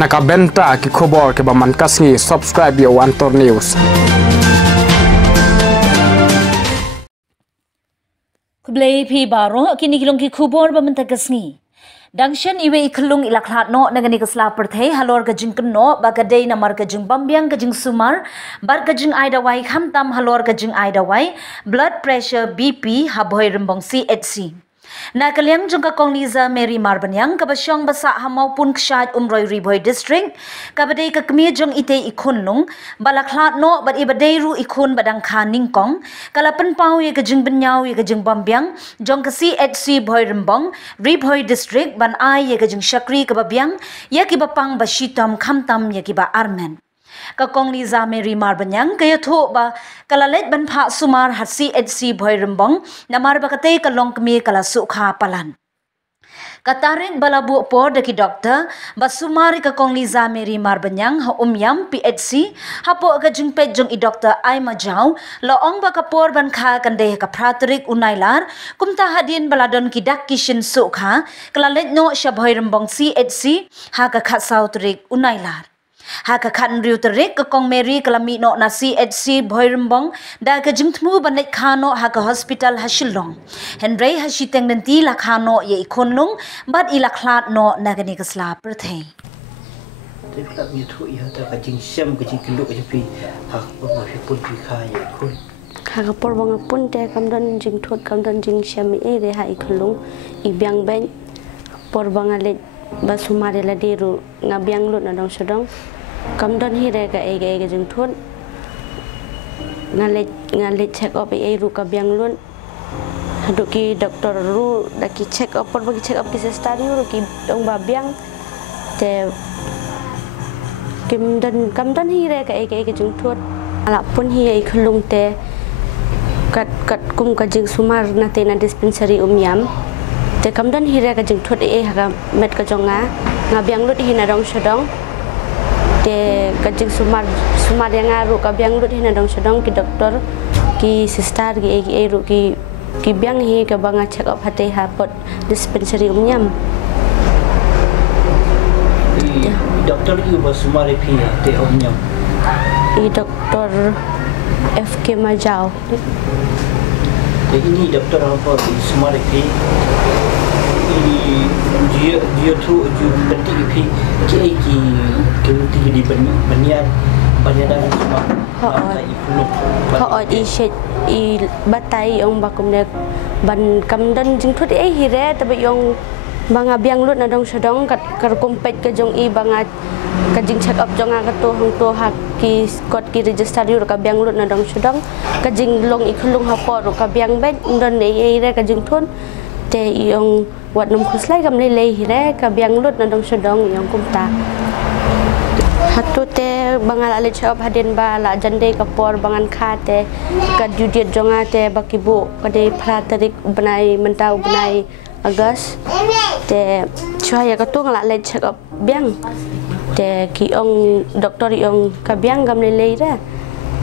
Nakabenta ki khobor ke baman kasni subscribe yo Antor News. Kublai pi baro kini kilong ki khobor baman kasni. Dangshan iwe iklung ilaklat no nagani kasla perthai halor ka jingken no bagadai namar ka jing bambiang ka jing sumar bar ka jing aida wai khamtam halor ka jing aida wai blood pressure BP haboy rembong CHC. Na kaliang jung ka Kongliza Mary Marbanyang ka basyong basa hamaw pun ksyad Umroy Riboy District ka badai ka kmi jung ite ikun nung balaklat no bad ibadai ru ikun badang kha ningkong kalapan pau ye ka jing benyaw ye ka jing bambiang jung ka CHC boy rembong Riboy District ban ai ye ka jing Shakri ka babiang ye ki bapang bashitam khamtam ye ki ba armen ka Kongliza Mary Marbanyang kaya tho ba kalalet ban pha sumar hat CHC boy rembong namar ba katay kalong kmi kala sukha palan Katarin balabu por deki doktor basumari ka Kongliza Mary Marbanyang ha umyam PHC hapo ka jingpet jong i doktor ay majaw laong ba ka por ban kha kande ka pratrik unailar kumta hadin baladon ki dak kishin sukha kalalet no sya boy rembong CHC ha ka khasaw trik unailar Haka kan riu terik ke Kong Mary kelami no na CHC boy rembong da ke jingtmu banet kano haka hospital hasilong Henry hasiteng nanti la kano ye ikonlung bad ilaklat no nagani kesla perthei Tekap ni tu ia ta ka jing sem ka jing keluk ka pi hak ba pun pi kha ye kun Haka por bang pun te kam don jing thot kam don jing sem e re ha ikonlung ibyang ben por bang ale basumare la deru ngabyang lut na dong sedong kam don hi re ka ege jing thon ngale check up e ru ka byang lun hadu ki doktor ru da ki check up por bagi check up ki stari ru ki ong ba byang te kam don hi re ka ege jing thon ala pun hi ai khulung te kat kum ka jing sumar na te na dispensary umyam te kam don hi re ka jing thot e ha met ka jonga ngabyang lut hi na dong sedong te kajing sumar yang aru ka biang lut hina dong sedong ki doktor ki sister ki eru ki biang hi ka banga check up hate ha pot dispensary umnyam doktor yu ba sumar pi te umnyam I doktor FK Majau ini doktor apa sumar pi dia tu penting pi ki di banyak dan semua i shet I batai ong bakum ne ban kam dan jing thut e hire tabe yong banga biang lut na dong sedong kat kar kompet ka jong I banga ka jing check up jong ka to hang to hak ki kot ki register yu ka biang lut na dong sedong ka jing long I khulung ha por ka biang bet don ne re ka jing thun te yong wat num khuslai kam le hire ka biang lut na dong sedong yong kumta hatu te bangal ale chop hadin ba la jande ka por bangan khate ka judiet jonga te bakibu kade pratrik banai mentau banai agas te chaya ka tung la le check up biang te ki ong doktor yong ka biang gam le ra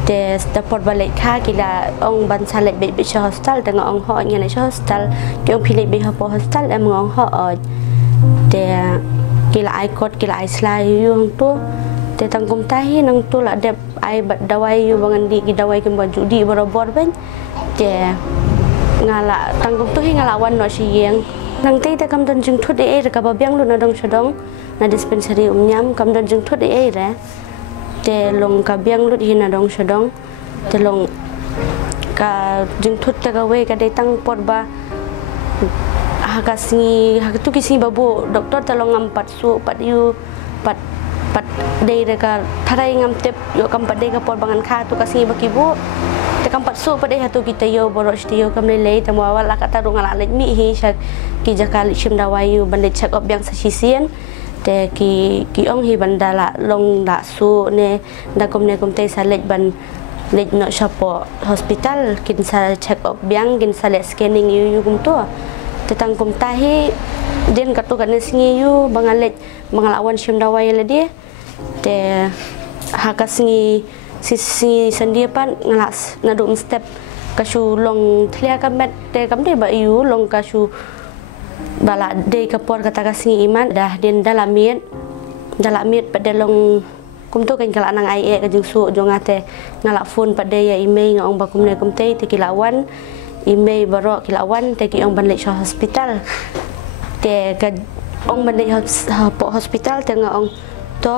te dapor balai kha kila ong ban salet be hospital tengah ong ho ngene hospital ki ong philip be ho hospital em ong ho te kila ai kot kila ai slai yu tu te tangkum tahi nang tu la dep ai dawai yu bangan di ki dawai ki baju di borobor ben te ngala tangkum tu hi ngala wan no sieng nang te kam don jing thut e ka ba biang lu na dong sedong na dispensary umnyam kam don jing thut e re te long ka biang lut hi na dong sedong te long ka jing thut te ka we ka de tang por ba hakasni haktu kisi babu doktor talong ngam pat su pat yu pat dei reka tharai ngam tep yo kam pat dei ka por bangan kha tu kasi bakibu te kam pat su pat dei hatu kita yo boros ti yo kam le ta mo wala ka tarung ala le mi hi sha ki jakal shim dawai yu ban le check up yang sa sisien te ki ong hi bandala long la su ne da kom ne kom te sa le ban le no shapo hospital kin sa check up yang kin sa le scanning yu kum to te tang kom tahi den ka to kan singi yu bangalet mangalawan shim dawai le dia te hakasingi sisi sendia pan ngalas nadum step kasu long thlia ka met te kam de ba yu long kasu bala de kapor kata kasih iman dah den dalamien jalak mit pada long kum tu kan kalau nang ai ka jing su jo ngate ngalak phone pada ya email ngong bakum ne kum te kilawan email barok kilawan te ki ong ban lek hospital te ka ong ban lek hospital te ngong to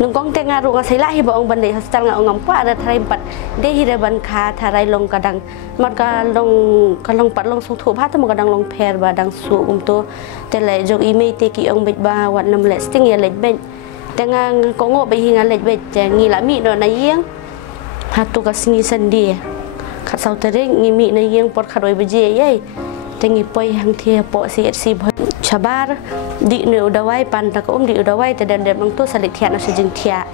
nung kong te ngaru ngasai lah hi ba ong ban lek hospital ngong ngam ada tharai pat de hi re ban kha tharai long kadang mat ka long pat long sung thu pha to kadang long pher ba dang su kum tu te le jo email te ki ong bet ba wat nam le sting ya lek ben dengan kongo behi ngalet beca ngila mi do na yeng hatu kasini sendi kat sautering ngimi na yeng por kharoi beje ye tengi poi hang thia po si chabar di ne udawai pan ta ko di udawai te dan mang tu salit thia na sejing thia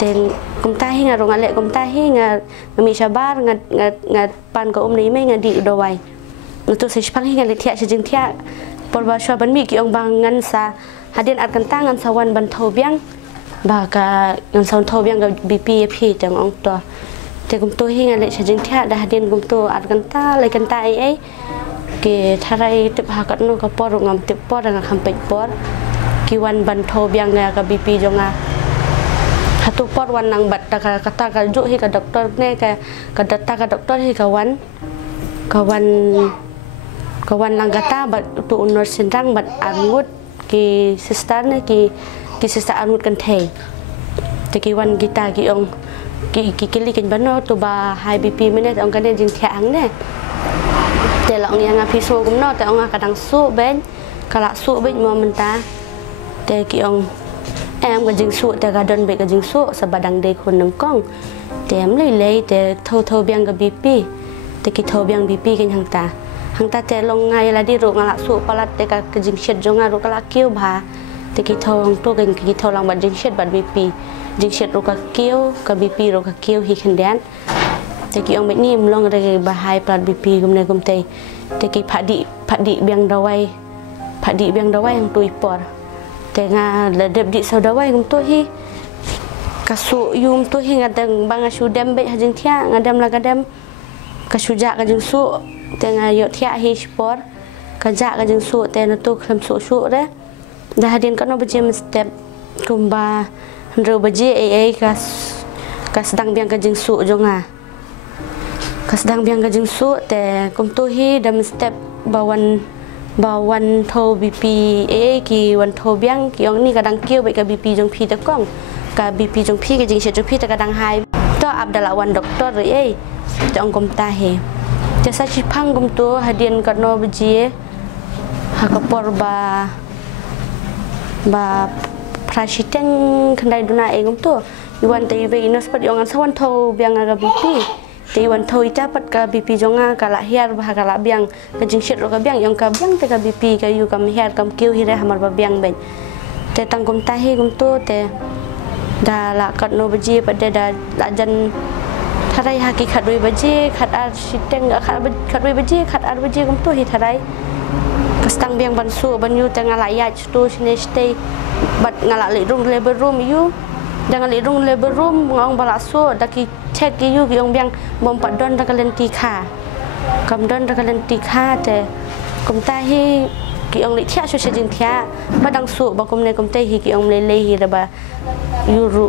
ten kum ta hi ngaro ngale kum ta hi ngami chabar ngat pan ko ni me ngadi udawai tu se spang hi ngalet thia sejing thia por ba sha ban mi ki ong bang ngan sa hadin akan tangan sawan ban thau biang ba ka ngan sawan thau biang ga BP phi tang ong to te kum to hi ngale chajing thia da hadin kum to akan ta lai kan ta ai ke tharai tip ha kat no ka por ngam tip por nga khampet por ki wan ban thau biang ga ka BP jonga hatu por wan nang bat ta ka kata ka ju hi ka doktor ne ka data ka doktor hi ka wan lang kata bat tu unor sindang bat angut ki sister ne ki sister anut kan thei te ki wan kita ki ong ki kili kin bano tu ba high BP mene ong kan jing thiang ne te la ong yang api so kum no te ong kadang su ben kala su ben mo menta te ki ong em ka jing su te ka don be ka jing su sabadang de khun nang kong te em lei te tho biang ka BP te ki tho biang BP kin hang ta te long ngai la di ru ngala su palat te ka jing shet jonga ru kala kiu bha te ki thong to gen ki tho lang ba jing shet ba BP jing shet ru ka kiu ka BP ru ka kiu hi khan dan te ki ong me ni mlong re ba hai plat BP gum ne gum te ki phadi biang dawai hang tui por te nga la deb di sau dawai gum to hi ka su yum to hi ngadang banga su dem be ha jing thia ngadam la gadam ka su ja ka jing su tengah yuk tiak hi sport kerja ke jeng su tengah tu kelam su deh dah hadin kan obat step kumba ro baje kas sedang biang ke jeng su jonga kas sedang biang ke jeng su te kum tu hi dam step bawan tho BP ki wan tho biang ki ong ni kadang kiu baik ke BP jong pi te kong ka BP jong pi ke jeng shet jong pi te kadang hai to abdallah wan doktor re jong kum ta he jasa cipang gum tu hadian karno beji hakapor ba prasiteng kendai duna gum tu iwan te ve inos pat yongan sawan tho biang aga BP te iwan tho ita pat ka BP jonga kala hiar ba kala biang ka jing shit ro ka biang yong ka biang te ka BP ka yu kam hiar kam kiu hi re hamar ba biang ben te tang gum ta hi gum tu te da la karno beji pat da la jan tharai haki khatoi baje khat ar siteng khat bai baje khat ar baje kum tu hi tharai kastang biang ban su ban yu tang ala ya tu sine stay bat ngala le room labor room yu dengan le room labor room ngong bala su daki check yu ki ong biang bom pat don da kalen ti kha kam don da kalen ti kha te kum ta hi ki ong le thia su se jing thia badang su ba kum ne kum te hi ki ong le hi da ba yu ru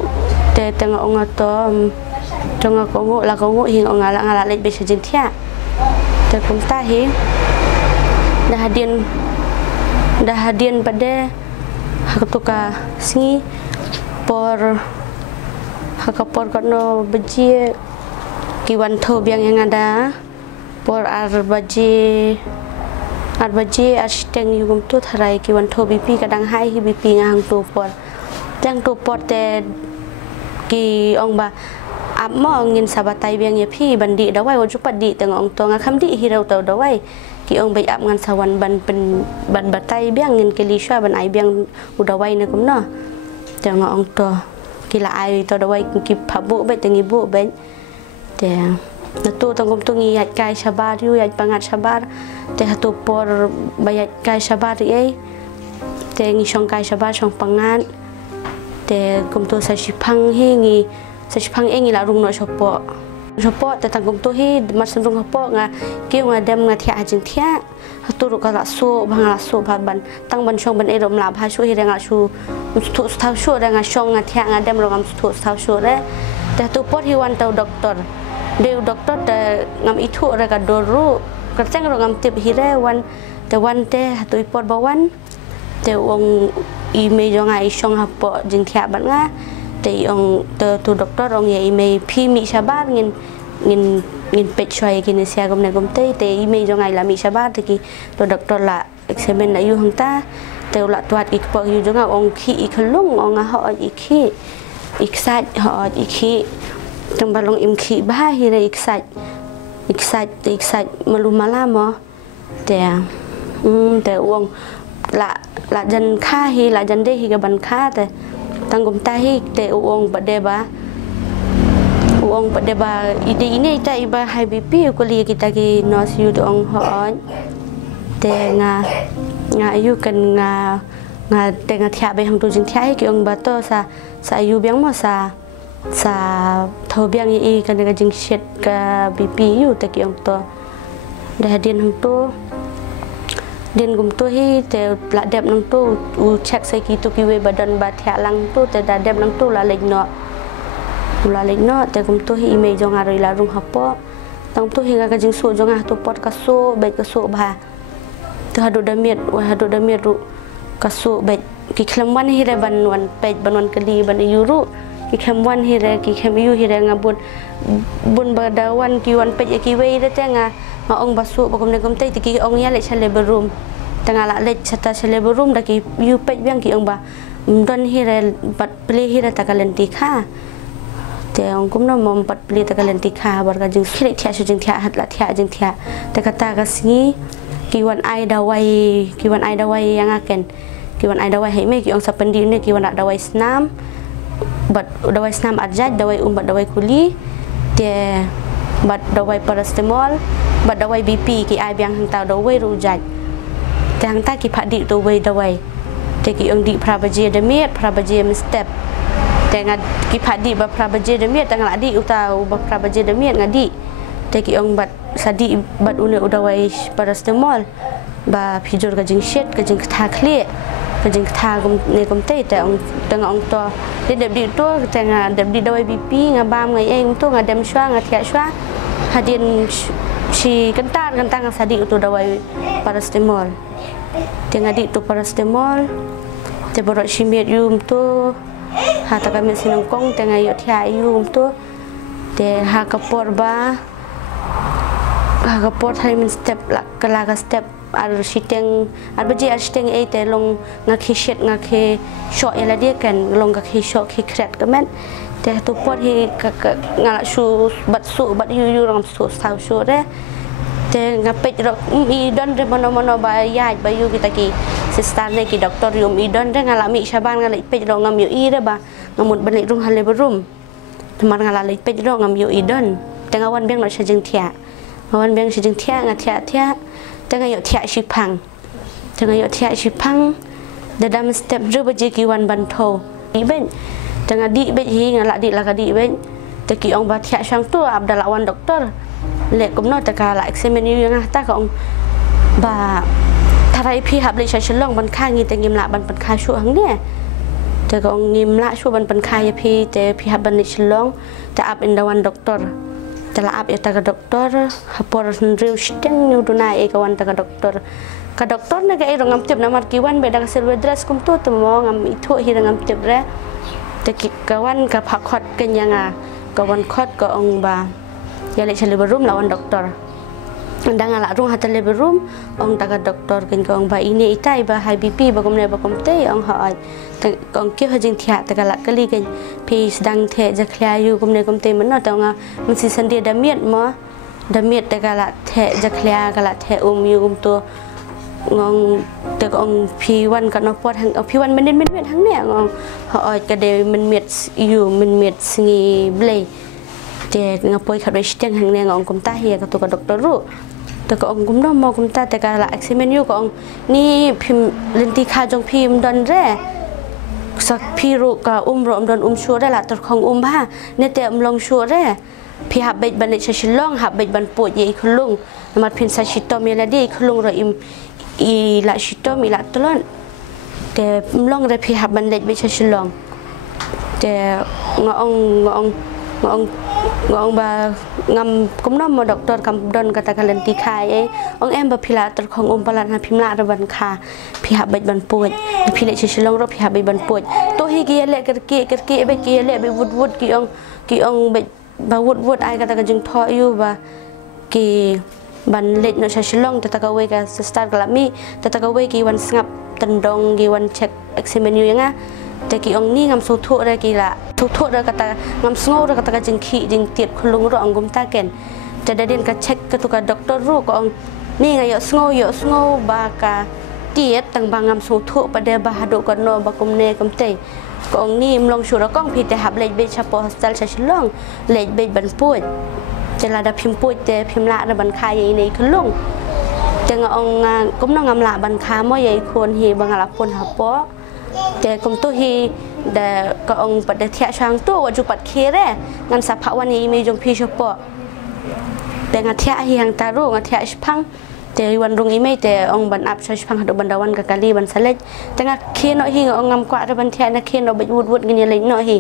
te tang ong to trong kongo hing ngala le be sejin thia te kum ta hi dah hadian pada hakatuka singi por hakapor kono beji ki wan tho biang yang ada por arbaji asiteng yugum tu tharai ki wan tho BP kadang hai hi BP ngang tu por te ki ong ba amo ngin sabatai biang ye phi bandi dawai wo jupat di teng ong to nga kham di hirau to dawai ki ong bai ap ngan sawan ban batai biang ngin ke lisha ban ai biang udawai ne kum no teng ong to kila ai to dawai ki phabu bai teng ibu ben te na tu tong kum tu ngi yat kai sabar yu yat pangat sabar te hatu por bayat kai sabar ye te ngi song kai sabar song pangat te kum tu sa sipang hi ngi sejpang engi la rung no chopo te tangkum tu hi mas rung hopo nga kiu nga dem nga thia jing thia tu ka la so bang la so ba ban tang ban shong ban e rom la bha shu hi renga shu tu thau shu renga shong nga thya nga dem rongam tu thau shu re te tu pot hi wan tau doktor deu doktor te ngam itu re ka doru ka chang rongam tip hi re wan te tu pot ba wan te ong i me jong ai shong ha po jing thya ban nga te ong tu doktor ong ye i me phi mi shabat ngin pet choi kin sia gom ne gom te i me jong ai la mi shabat ki tu doktor la examen la yu hang ta te la tuat ik po yu jong ong khi i khlung ong ha i khi ik sat ha i khi tang balong im khi ba hi re ik sat malumala mo te ong la jan kha hi la jan de hi ga ban kha te tang gom ta hi te ong ba de ba ide ini ta iba high BP ko li kita ki nos yu dong ho te nga yu kan nga te nga thya be hang tu jing thya ki ong ba to sa yu byang mo sa tho byang yi kan ga jing shet ka BP yu te ki ong to da din hang tu din gum tu hi te la dep nang tu u check sai ki tu ki we badan ba thya lang tu te da dep nang tu la lek no te gum tu hi me jong ari la rung hapo tang tu hi ga jing so jong tu pot ka so be ka so ba tu hadu da miet ru ka so be ki khlam wan hi re ban wan pej ban wan kali ban yuru ki kham wan hi re ki kham yu hi re nga bun ba da wan ki wan pej ki we re te nga ong ba so ba kom ne kom te ki ong ya le chale berum tanga la le chata chale berum da ki yu pej byang ki ong ba don hi re bat ple hi re ta ka len ti kha te ong kum no mom pat ple ta ka len ti kha bar ka jing khri thya shu jing thya hat la thya jing thya ta ka ta ka singi ki wan ai da wai yang aken ki wan ai da wai he me ki ong sapendi ne ki wan da wai snam bat da wai snam arjat da wai bat da wai kuli te bat da wai paracetamol bat da wai BP ki ai byang hang ta da wai ru jat te hang ta ki pha di to wai da wai te ki ong di prabaje da miet prabaje step te nga ki pha di ba prabaje da miet tang la di uta ba prabaje da miet ngadi te ki ong bat sadi bat une udawai paracetamol ba phijor ka jing shet ka jing tha khli ka jing tha gum ne gum te ong tang ong to de deb di to te nga deb di dawai BP nga bam ngai eng to nga dem shwa nga thya shwa hadin si kentar nga sadi utu dawai paracetamol te nga di to paracetamol te borok shimiet yum to ha ta ka me sinong kong te nga yo thya yum to te ha kapor ba agaport hai min step la step ar shiteng ar baji ar shiteng e te long nga khishet nga khe sho ela dia kan long ga khe sho khe kret kamen te tu pot hi nga la shu bat yu rong su sau shu re te nga pej ro I don re mono ba ya ba yu kita ki sister ne ki doktor yum I don re nga la mi shaban nga la pej ro ngam yu I re ba ngamut ban rung hale berum temar nga la pej ro ngam yu I don te nga wan beng no sha jing thia wan beng jing thia nga thia te nga yo thia shi phang da dam step ru ba ji ki wan ban tho I ben te nga di be hi nga la di la ka di ben te ki ong ba thia sang tu abdala wan doktor le kum no ta ka la examen yu nga ta ka ong ba tharai phi hab le sha chlong ban kha ngi te ngim la ban pan kha shu hang ne te ka ong ngim la shu ban pan kha ya phi te phi hab ban le chlong ta ab in da wan doktor tala ab ya ta ka doktor hapor riu steng nyu duna e ka wan ta ka doktor na ga e rongam tip na mar ki wan be da ka silver dress kum tu mo ngam I thu hi rongam tip re te ki ka wan ka phak khot ken yanga ka wan khot ka ong ba ya le chale room la wan doktor ndang ala rung hatale room ong ta ka doktor ken ka ong ba ini itai ba high BP ba kum ne ba kum te ong ha ong ki ha jing thia ta ka la kali ken phi dang the ja khlia yu kum ne kum te man no ta nga mun si san dia da miet ta ka la the ja khlia ka la the yu kum to ngong te ka ong phi wan ka no pot hang phi wan min hang ne ngong ha ka de min miet yu min miet singi blei te nga poi khat be steng hang ne ngong kum ta hi ka to ka doktor ru te ka ong kum no mo kum ta te ka la examen yu ka ong ni phim lenti kha jong phim don re sak phi ru ka ro don shu re la tor khong ba ne te long shu re phi hab be ban le cha shilong hab be ban po ye khulung namar pin sa shitom ya ladi khulung ro i la shitom i la tolon te mlong re phi haban let be chashilong te ngong ba ngam kumnom mo doktor kam don kata kalen ti khai ong em ba phila tor khong palan ha phimla ra ban kha phi ha bai ban puj phi le chashilong ro phi ha bai ban puj to hi gi le kerki be gi le be wud ki ong be ba wud ai kata ka jing tho yu ba ki ban let no chashilong ta ka we ka start galami ta ka we ki wan ngap tendong gi wan check examine yu nga te ki ong ni ngam so thu ra ki la thu ra kata ngam sngo ra kata ka jing khi jing tiet khulung ro angum ta ken te da den ka check ka tu ka doktor ru ko ong ni nga yo sngo ba ka tiet tang ba ngam so thu pa de ba hadu ka no ba kum ne kam te ko ong ni mlong shu ra kong phi te hab le be chapo hostel chashilong le be ban puj te la da phim puj te phim la ra ban kha yi nei khulung te nga ong kum no ngam la ban kha mo ye khon hi ba ngala pon ha po te kum tu hi da ka ong pat de thia chang tu wa ju pat khe re ngan sa pha wani me jong phi chapo te nga thia hi hang ta ru nga thia phang te wan rung i me te ong ban ap cha phang hadu ban dawan ka kali ban salej te nga khe no hi ong ngam kwa ra ban thia na khe no ba wud ngin le no hi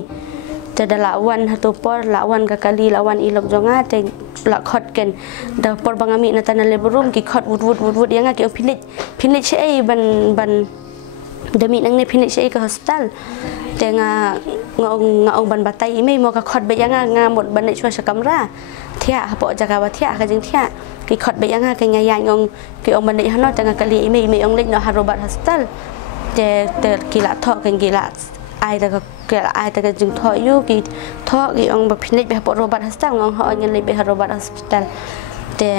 te da la wan hatu por la wan ka kali la wan ilok jonga te la khot ken da por bangami na tan le burum ki khot wud yang ki philit che ai ban demi nang ne philit che ai ka hospital te nga ong ban batai ime mo ka khot be yang nga mot ban ne chwa sakamra thia hapo jaga wa thia ka jing thia ki khot be yang ka nga ya ngong ki ong ban ne hano te nga kali ime ong lek no harobat hospital te ki la tho ken ki la ai ta ka jing tho yu ki tho ki ong ba philit be hapo robat hospital ngong ho ngen le be harobat hospital te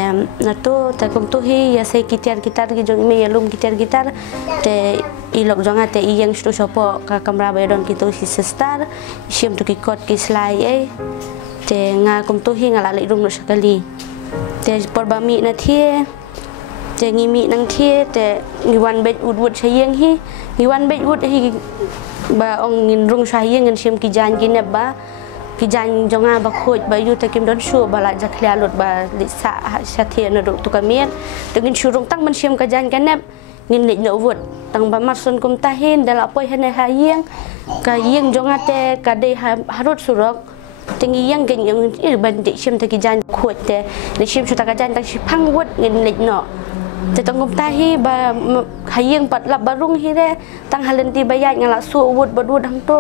na tu ta kum tu hi ya se kitar ki jong ime ya lum kitar te ilok jonga te iyang stu sopo ka kamera be don ki tu si star sim tu ki kot ki slide te nga kum tu hi nga la le rum no sakali te por ba mi na thie te ngi mi nang thie te ngi wan be wud chayeng hi ngi wan be wud hi ba ong ngin rung chayeng ngin sim ki jan ki ne ba ki jan jonga ba khoj ba yu ta kim don shu ba la ja khlia lot ba li sa thie na ru tu ka miet te ngin shu rung tang man sim ka jan ka ne ngin le no wud tang ba mar sun kum ta hin da la poi hane ha yeng ka yeng jonga te ka de harut surok tengi yang gen yang ban de sim ta ki jan khoj te le sim chu ta ka jan ta si phang wud ngin le no te tang kum ta hi ba ha yeng pat la barung hi re tang halen ti ba ya ngala su wud ba wud hang to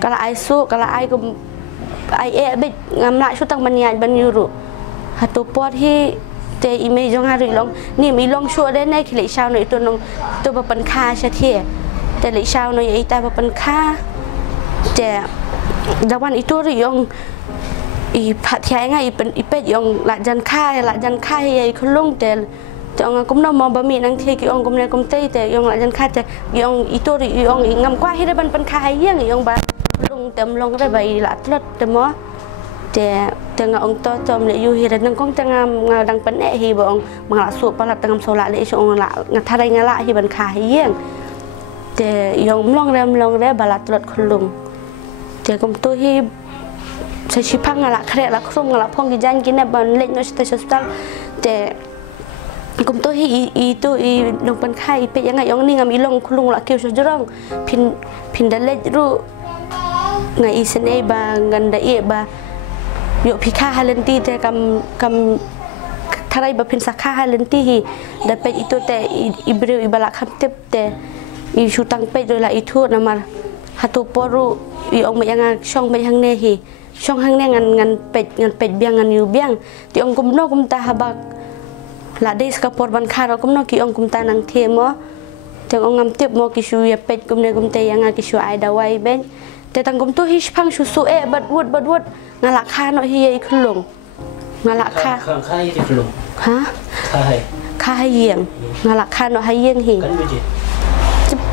kala ai su kala ai kum ai be ngam la chu tang ban yan ban yuru hatu pot hi te ime jong ha ri long ni mi long shu de nei ki le shao noi to nong to ba pan kha sha thie te le shao noi ai ta ba pan kha te da wan i to ri yong i pha thia nga i pen i pe yong la jan kha ai khulung te ong kum no mo ba mi nang thie ki ong kum ne kum te yong la jan kha te yong i to ri yong i ngam kwa hi de ban pan kha hai yang yong ba lung tem long re bai la tlot te mo te nga ong to tom le yu hi nang kong tanga dang pan e hi bong mangla su pa la tangam so la le so ong la nga tharai nga la hi ban kha hi yeng te yong long re bala tlot khulung te kum tu hi sa chi phang la khre la khrum la phong gi jan ki ne ban le no sta hospital te kum tu hi i tu i dong pan kha i pe yang nga yong ni ngam i long khulung la keu so jorong pin da le ru nga i sene ba nganda e ba yo phikha halenti te kam tharai ba phin sakha halenti hi da pe itu te ibreu ibala kham tep te i shutang pe do la i thu namar hatu poru i ong me yang shong me hang ne hi shong hang ne ngan pet biang ngan yu biang ti ong kum no kum ta habak la des ka por ban kha ro kum no ki ong kum ta nang the mo te ong ngam tep mo ki shu ya pet kum ne kum te yang ki shu ai da wai ben te tang kum tu hi phang shu su e bat wud ngala kha no hi ai khulung ngala kha hi ti khulung ha kha hai yeng ngala kha no hai yeng hi kan beje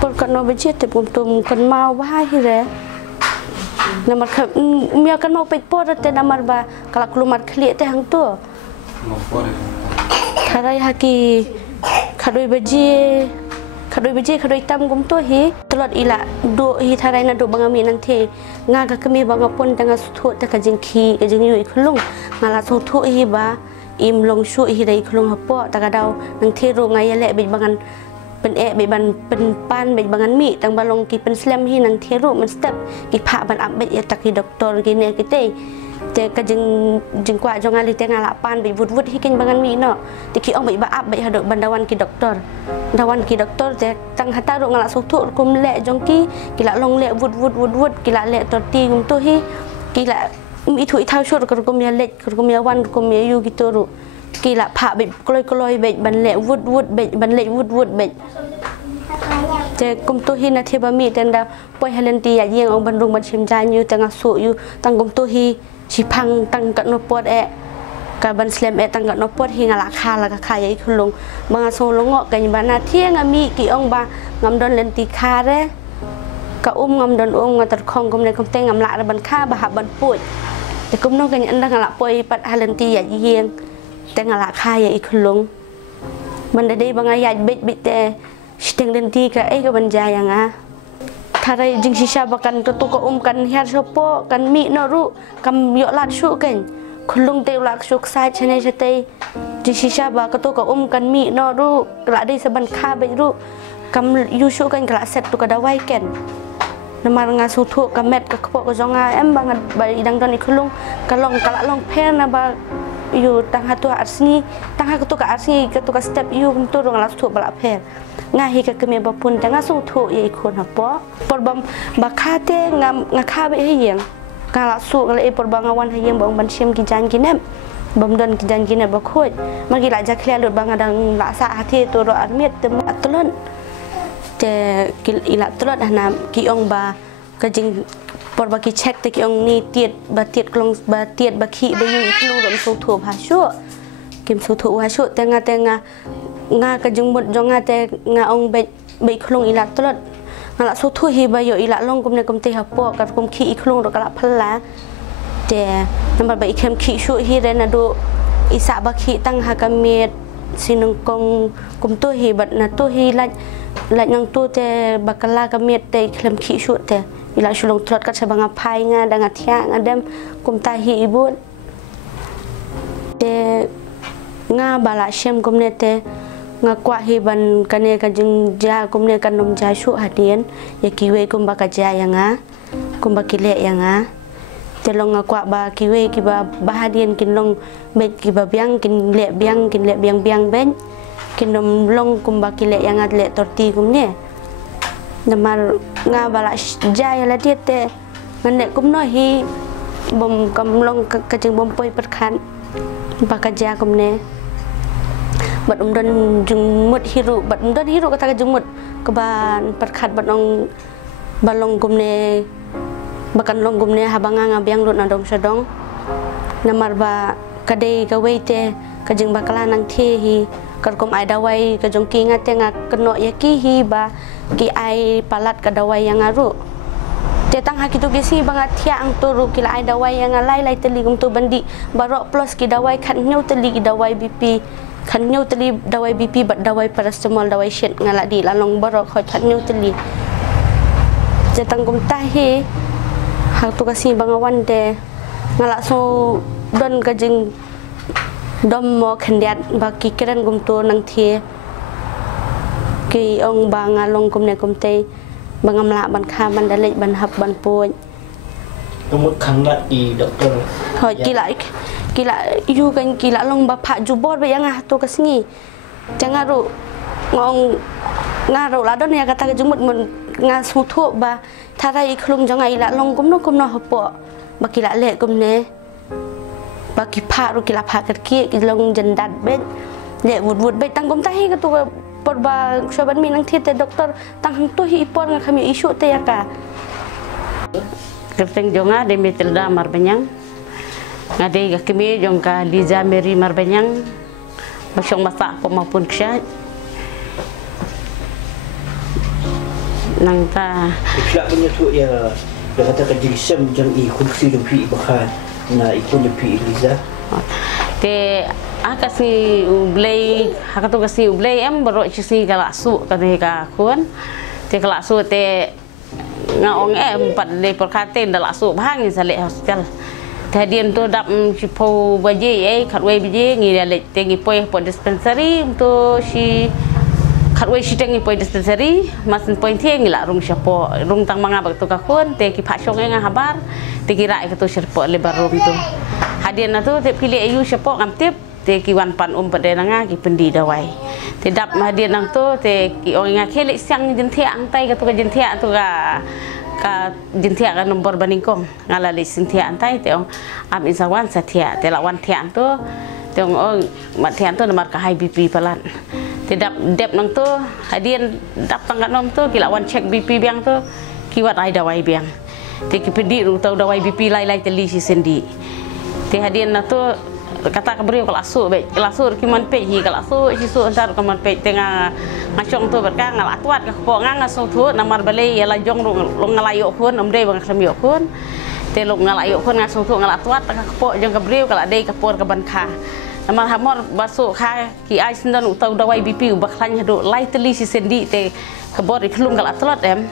por kan no beje te pum tum kan mau ba hi re namar kha mia kan mau pet por te namar ba kala klumat khli te hang tu tharai haki khadoi beje khadoi tam gum to hi tlot ila do hi tharai na do bangami nan the nga ka kami banga pon tanga thu ta ka jing khi ka jing yu khulung ngala thu hi ba im long shu hi dai khlong hapo takadau nang thiru ngai le be banganเป็นเบบันเป็นปานเบบังมีตั้งบาลงกีเป็นสแลมฮีนังเทรุมันสเต็ปกีผ่าบันอับเบยตักกีด็อกเตอร์กีเนกิเตเจก็จึงกว่าจงอาลีเตงาละปานเบวุดที่กินบังมีเนาะที่กีเอาเบอับเบหาดบันดาวันกีด็อกเตอร์ดาวันกีด็อกเตอร์เจตั้งหัตตารงาละสุทุกุมเละจงกีละลงเละวุดกีละเละตัวตีกุมตัวฮีกีละมีถุยเท้าชุดกุมยาเล็กกุมยาวันกุมยายูกิตัวรุกีละผ่าเบ็ดกลอยเบ็ดบันเละวุดเบ็ดบันเละวุดเบ็ดเจกุมตัวฮีนาเทบามีเตนดาปอยเฮเลนตีอยากเยี่ยงองบันรุงบันชิมจานอยู่แต่งาสุอยู่ตั้งกุมตัวฮีชิพังตั้งกัดนปวดกับบันสเลมตั้งกัดนปวดฮีงาลาคาละคายคุณลุงบางส่งลงเงาะกันบานาเที่ยงมีกี่องบางำดอนเลนตีคาเร่กับงำดอนงาตัดคองกุมในกุมเตงงำละบันค่าบาหบันปุยแต่กุมน้องกันอันดังละปอยปัดเฮเลนตีอยากเยี่ยงแต่งาลาคายอีกคุณลุงมันได้บางอย่างเบ็ดแต่สติงเดนตีกับกับบรรยายอย่างอ่ะถ้าเราจึงชิชาบักันตัวก็กันเฮียร์ชอปโปกันมีนรุกำยอลัดชุกันคุณลุงเตวลักชุกไซชนะชะเตจึงชิชาบักตัวก็กันมีนรุกระได้สบันคาไปรุกำยูชุกันกระเสร็จตัวก็ได้ไว้กันน้ำมันงาสุทุกับเม็ดกับพวกก็จงบางใบดังตอนนี้คุณลุงกะลองเพลนะบางอยู่ตั้งหาตัวอาร์ซีตั้งหาตัวกับอาร์ซีกับตัวกับสเต็ปอยู่ตัวรงลักสุบลับเพลง่ายก็มีบปุ่นแต่ง่าสุทุอีกคนหับปอปนบำบักคาเตงงาคาไปให้ยังกาลักสุอะไรปนบางวันให้ยังบางบันเชียมกินจานกินเนมบำเดินกินจานกินเนมบักคุยเมื่อกี้หลายจะเคลียร์หลุดบางดังละสาที่ตัวเราอาร์เมียเต็มอัตลันแต่กิอิลัตลันนะกี่องบาก็จึงปนบากิเช็คแต่กี่องนี่เตียดบาเตียดกลงบาเตียดบาขี้ไปอยู่อีกลูกเราสุทุพาชั่วกิมสุทุพาชั่วแต่งากระจุงบดจงงาแต่งาองเบ็ดคลงอีหลักตลอดงาละสุทุฮีใบอยู่อีหลักลงกุมในกุมเตะหับปอกกับกุมขี้อีคลงดอกกระพันละแต่น้ำมันใบเข้มขี้ช่วยฮีเรนดูอิสระบักขี้ตั้งหากเมียดสินงกงกุมตัวฮีบัดนะตัวฮีละยังตัวแต่บักกะลากเมียดแต่เข้มขี้ช่วยแต่อีหลักชุลงตลอดก็ใช้บางพายงาดังเทียงาเดมกุมตาฮีอีบุญแต่งาบาลาเชมกุมเนแต่ngakwa hiban kane kajing ja kumne kanum ja shu hadian ya kiwe kumba kaja yanga kumba kile yanga telong ngakwa ba kiwe kiba bahadian kinlong bet kiba biang kin le biang ben kinum long kumba kile yanga le torti kumne namar nga bala ja ya la diete ngane kumno hi bom kamlong kajing bom poi perkhan ba kaja kumneบัดดันจุงมุดฮิรุบัดดันฮิรุก็ทำจุงมุดก็บานประคัดบัดลงกุมเนบักันลงกุมเนหาบางงาเบียงรุนอดงชดงน้ำมันบากระเดยกระเวเตกระจึงบักลานังเทฮีกระกุมไอดาวไวกระจงกีงัดเตงกระโนยกีฮีบากีไอปลัดกระดาวไวยังอารุเจตังหากิตุกิซีบางเทียงตัวรุกีไอดาวไวยังไล่ตะลีกุมตัวบันดีบารอ plus กีดาวไวขันเนียวตะลีกีดาวไวบีพีขันเนียวตะลีดาวไวบีพีบัดดาวไวพาราสเตมอลดาวไวเช็ดงาละดีละลงบารอคอยขันเนียวตะลีเจตังกุมตาเฮหากตุกสีบางวันเดงาละโซดอนกระจึงดอมมอขันเดียดบากิกรันกุมตัวนังเทียกีองบางลงกุมเนกุมเตบางละบันคาบันดาลิบันหับบันป่วยสมมติครั้งละอีด็อกเตอร์หอยกีฬาอยู่กันกีฬาลงบาพะจูบอดไปยังไงตัวกษีจังอารุงงงาเราละดอนเนี่ยกตากจุ่มมันงาสุทุบาถ้าได้อีกลุงจังไงละลงกุมนกุมนหับปอบากีฬาเละกุมเนบากีพะรุกีฬาพะกัดเกี้ยกีลงจันดัดเบ็ดเละวุดเบ็ดตั้งกุมตาให้กับตัวปอดบาชาวบ้านมีนังเทียแต่ด็อกเตอร์ตั้งตัวฮีปอนกับขมีอิชุเตียกะKerteng jonga de Matilda Marbanyang ngade ga kemi jongka Liza Mary Marbanyang masyong masa ko maupun ksya nang ta ksya punya tu ya kata kajing sem jang I kursi pi bakha na ikun pi Liza te akasi ublay hakato kasi ublay em baro chisi kalasu kane ka kun te kalasu te nga ong empat le perkaten dalak su bang sale hospital Hadian tu dap cipo baje khatway baje ngi le tengi poi po dispensary untuk si khatway si tengi poi dispensary masin point ngi la rung siapo rung tang manga bak tu ka kun te ki phasong nga habar te ki rai ka tu siapo le barum tu hadian na tu te pilih ayu siapo ngam tip te ki wan pan pade nga ki pendi dawai te dap hadian nang tu te ki ong nga khele siang jenthia ang tai ka tu ka jenthia tu ka jenthia ka nombor baningkong ngala le sinthia antai te ong am isawan sathia te lawan thian tu te ong mat thian tu nomor ka high BP palan te dap dep nang tu hadian dap tangganom tu ki lawan check BP biang tu ki wat ai dawai biang te ki pedi ru tau dawai BP lai teli si sendi te hadian na tu kata kabrio kelasu baik kelasu ki man pe hi kelasu si su antar ka man pe tengah ngacong tu berkang ngala tuat ka ko ngang aso tu namar balai ya la jong long ngalayo pun omde bang khlamiyo pun te long ngalayo pun ngaso tu ngala tuat ka ko jong kabrio kala dei ka por ka ban kha namar hamor basu kha ki ai sindan utau dawai BP baklan hadu lai teli si sendi te kabor ikhlum kala tuat em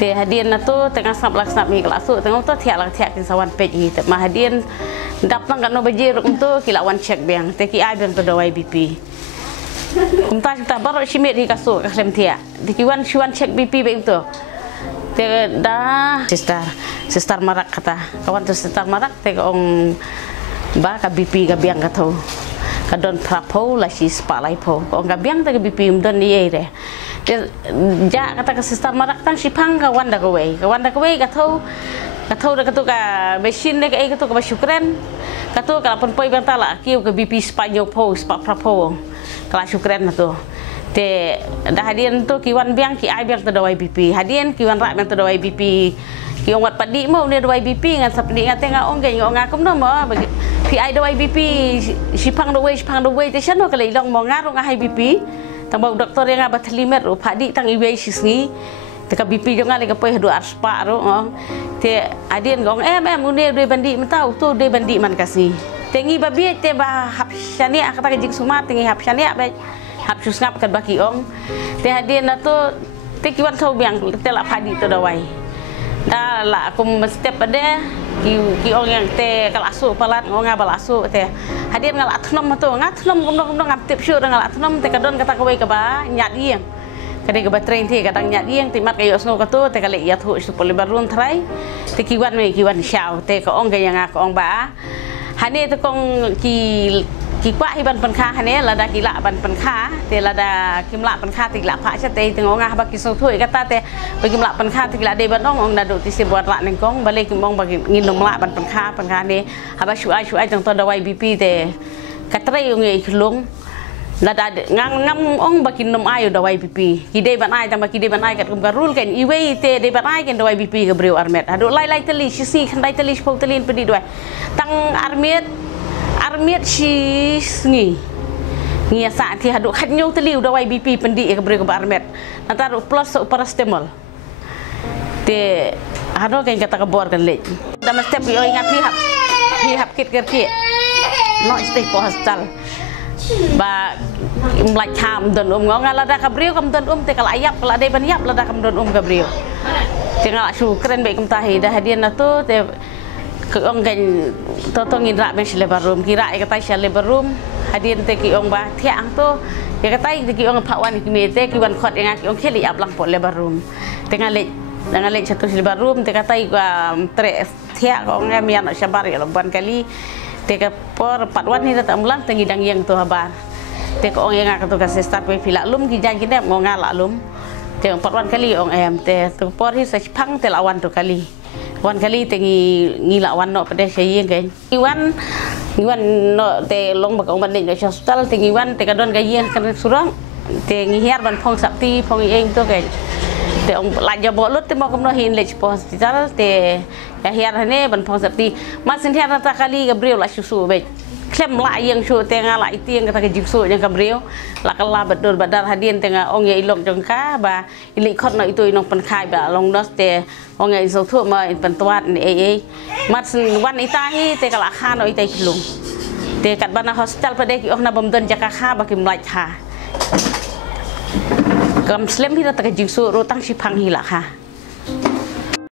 te hadian na tu tengah snap mi kelasu tengah tu tiak kin sawan pe hi te ma hadian dap nang no baje rum tu kilawan check biang te ki ai biang tu dawai BP kum ta baru simet hi kasu ka klem tia te ki wan check BP be tu te da sister marak kata kawan tu sister marak te ong ba ka BP ka biang ka tu ka don prapo la si spa lai po ong ka biang te ka BP don ni ai re ja kata ka sister marak tang sipang ka wanda ka wei ka thau ka tu ka machine ne ka ai ka tu ka syukran ka tu ka pon poi bang tala kiu ka BP spa yo po spa prapo kala syukran na tu te dah hadian tu ki wan biang ki ai biang tu dawai BP hadian ki wan rak biang tu dawai BP ki ong wat padi mo ne dawai BP ngan sapdi ngan tengah ong ge ngong akum no mo pi ai dawai BP sipang dawai te chano ka leilong mo ngarung ai BP tambah doktor yang abat limer padi tang iwei sisngi te ka BP jo ngale ka poi hadu arspa ro te adien gong em une de bandi mentau tu de bandi man kasi tengi babi te ba hapsyani akata ka jik suma tengi hapsyani ba hap susngap kan baki ong te adien na tu te kiwan thau biang te la padi tu dawai da la akum step ade ki ong yang te kalasu palat ngong balasu te hadian ngal atnom tu ngatnom gomdong ngap tip syu ngal atnom te kadon kata kawai ka ba nyat ieng kade ka ba train thi kadang nyat ieng ti mat kayo sno ka tu te kale ya thu su poli barun thrai te kiwan syau te ka ong ga yang ka ong ba hane te kong ki kwa hiban pankha hane lada kila ban pankha te lada kimla pankha ti la pha cha te ngong ba ki so thui kata te ba kimla pankha ti la de ban ong na do ti se buat la ning kong bale ki mong ba ngin nom la ban pankha ne haba shu ai tang to dawai BP te katre ong ei klung lada ngam ong ba kin nom ai dawai BP ki de ban ai tang ba ki de ban ai kat kum garul kan iwei te de ban ai kan dawai BP ga breu armet hadu lai teli si khandai teli pau telin pedi doi tang armet si ngi sa ti hadu khat nyau teliu dawai BP pendi ke bre ke armet nataru plus paracetamol te hadu kan kata ke bor kan le dam step yo ingat hap kit kerki no stay po hospital ba mlai tham don ngong lada ka bre kam don te kala ayap kala de ban yap lada kam don ka bre te ngala su keren be kam tahi dah hadian na tu te ong kan totong indra ben sile barum kira e kata sile barum hadian te ki ong ba thiang tu ya kata ki ong phawan ki me te ki wan khot yang ki ong kheli aplang pot le barum te ngale satu sile barum te kata tre thia ong mian sabar ya ban kali te ka por patwan ni ta amlang te ngidang yang tu habar te ko ong yang ka tu ka start pe pila lum ki jang ki dep ngonga la lum te patwan kali ong em te tu por hi sa phang te lawan tu kali wan kali tengi lawan no pada saya kan iwan no te long bak ong banding ke hospital tengi wan te kadon gaya kan surang tengi hiar ban phong sapti phong eng tu kan te ong laja bolut te mau komno hin le hospital te ya hiar hane ban phong sapti mas sin hiar ta kali gabriel la susu be klem la yang su te ngala itieng kata ke jiksu yang gabriel la kala bador badar hadian tenga ong ya ilok jongka ba ili khot no itu inong penkai ba long dos te ong ya iso thu ma in pentuat ni ai mas wan itahi te kala kha no itai klung te kat bana hospital pade ki na bomdon jaka kha ba kim lai kha kam slem hi ta ke jiksu ro tang si phang hi la kha